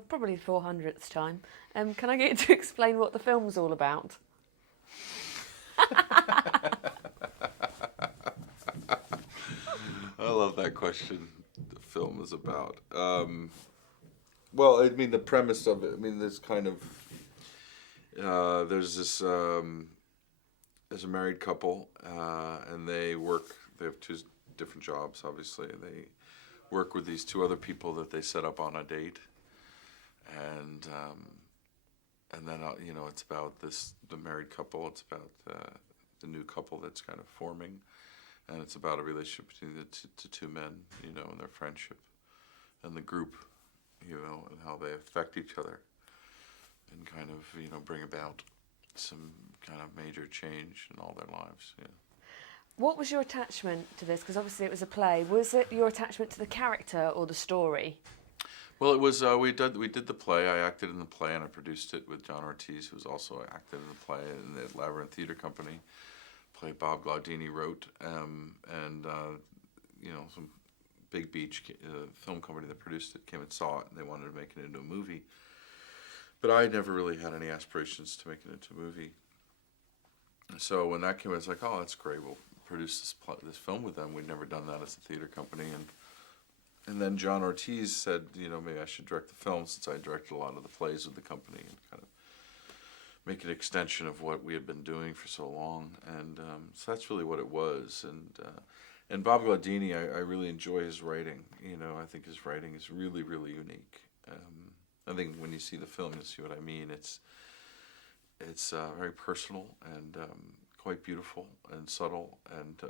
for probably the 400th time, can I get you to explain what the film's all about? I love that question. The film is about. Well, I mean, the premise of it. I mean, there's kind of. There's this. There's a married couple, and they work. They have two different jobs. Obviously, they work with these two other people that they set up on a date, and then it's about the married couple. It's about the new couple that's kind of forming. And it's about a relationship between the two men, and their friendship, and the group, and how they affect each other, and kind of, bring about some kind of major change in all their lives. Yeah. What was your attachment to this? Because obviously it was a play. Was it your attachment to the character or the story? Well, it was. We did the play. I acted in the play, and I produced it with John Ortiz, who's also acted in the play in the Labyrinth Theatre Company. Play Bob Glaudini wrote, and some big beach film company that produced it came and saw it, and they wanted to make it into a movie. But I never really had any aspirations to make it into a movie. So when that came, I was like, oh, that's great. We'll produce this film with them. We'd never done that as a theater company, and then John Ortiz said, maybe I should direct the film, since I directed a lot of the plays with the company, and kind of make an extension of what we had been doing for so long, and so that's really what it was. And Bob Glaudini, I really enjoy his writing. I think his writing is really, really unique. I think when you see the film, you'll see what I mean. It's very personal and quite beautiful and subtle, and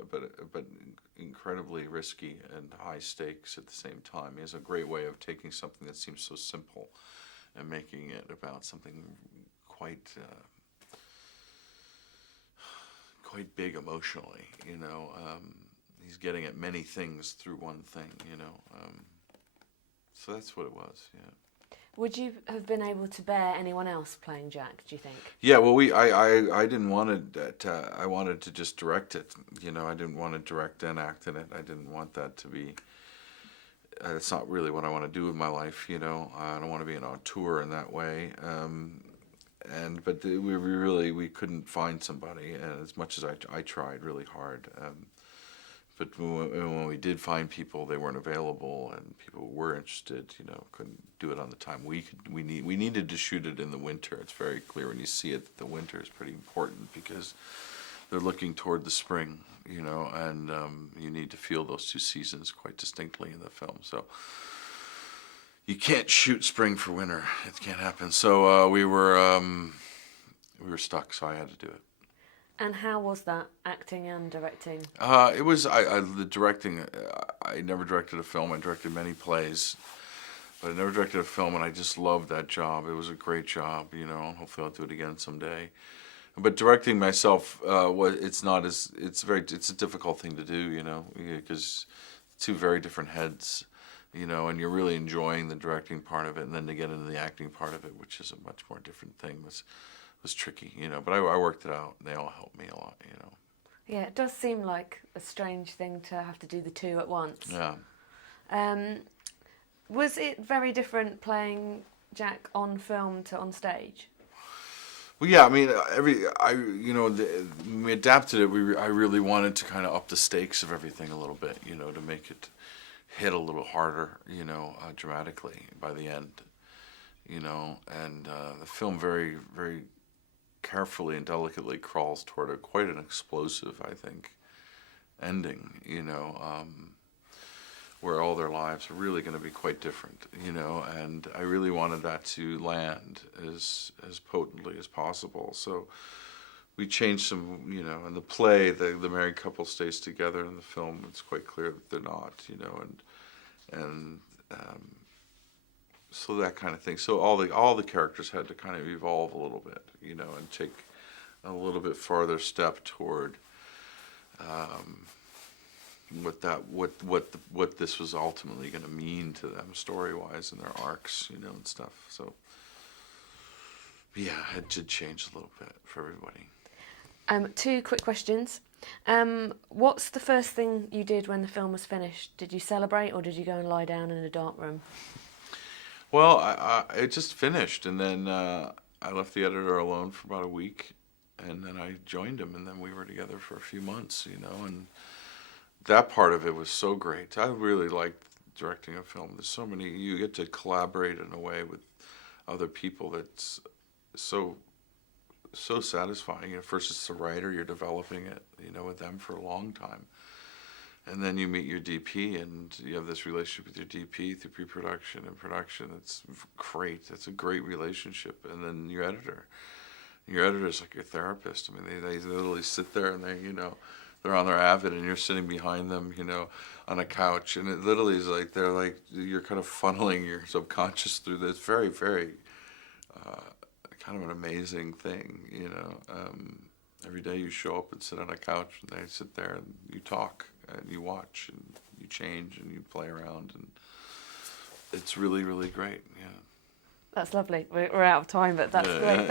but incredibly risky and high stakes at the same time. He has a great way of taking something that seems so simple and making it about something quite big emotionally, he's getting at many things through one thing, so that's what it was. Yeah. Would you have been able to bear anyone else playing Jack, do you think? Yeah, well, I didn't want to. I wanted to just direct it. I didn't want to direct and act in it. I didn't want that to be. It's not really what I want to do with my life. I don't want to be an auteur in that way. But we couldn't find somebody, and as much as I tried really hard. But when we did find people, they weren't available, and people who were interested, couldn't do it on the time we needed to shoot it in the winter. It's very clear when you see it that the winter is pretty important, because they're looking toward the spring, and you need to feel those two seasons quite distinctly in the film. So you can't shoot spring for winter; it can't happen. So we were stuck. So I had to do it. And how was that, acting and directing? It was the directing. I never directed a film. I directed many plays, but I never directed a film, and I just loved that job. It was a great job, Hopefully, I'll do it again someday. But directing myself, it's a difficult thing to do, because two very different heads, and you're really enjoying the directing part of it, and then to get into the acting part of it, which is a much more different thing, was tricky, but I worked it out. They all helped me a lot, Yeah, it does seem like a strange thing to have to do the two at once. Yeah. Was it very different playing Jack on film to on stage? Well, yeah. I mean, when we adapted it, I really wanted to kind of up the stakes of everything a little bit, to make it hit a little harder, dramatically by the end, and the film very, very carefully and delicately crawls toward quite an explosive, I think, ending, where all their lives are really going to be quite different, and I really wanted that to land as potently as possible. So we changed some, in the play, the married couple stays together. In the film, it's quite clear that they're not, and so that kind of thing. So all the characters had to kind of evolve a little bit, and take a little bit farther step toward what this was ultimately going to mean to them story-wise and their arcs, and stuff. So yeah, it did change a little bit for everybody. 2 quick questions. What's the first thing you did when the film was finished? Did you celebrate, or did you go and lie down in a dark room? Well, it just finished, and then I left the editor alone for about a week, and then I joined him, and then we were together for a few months, you know, and that part of it was so great. I really liked directing a film. There's so many, you get to collaborate in a way with other people that's so satisfying. You know, first it's the writer, you're developing it, you know, with them for a long time. And then you meet your DP, and you have this relationship with your DP through pre-production and production. It's great. It's a great relationship. And then your editor. Your editor's like your therapist. I mean, they literally sit there and they, you know, they're on their Avid, and you're sitting behind them, you know, on a couch. And it literally is like, they're like, you're kind of funneling your subconscious through this very, very kind of an amazing thing, you know. Every day you show up and sit on a couch, and they sit there and you talk and you watch and you change and you play around, and it's really, really great. Yeah. That's lovely. We're out of time, but that's great. Thank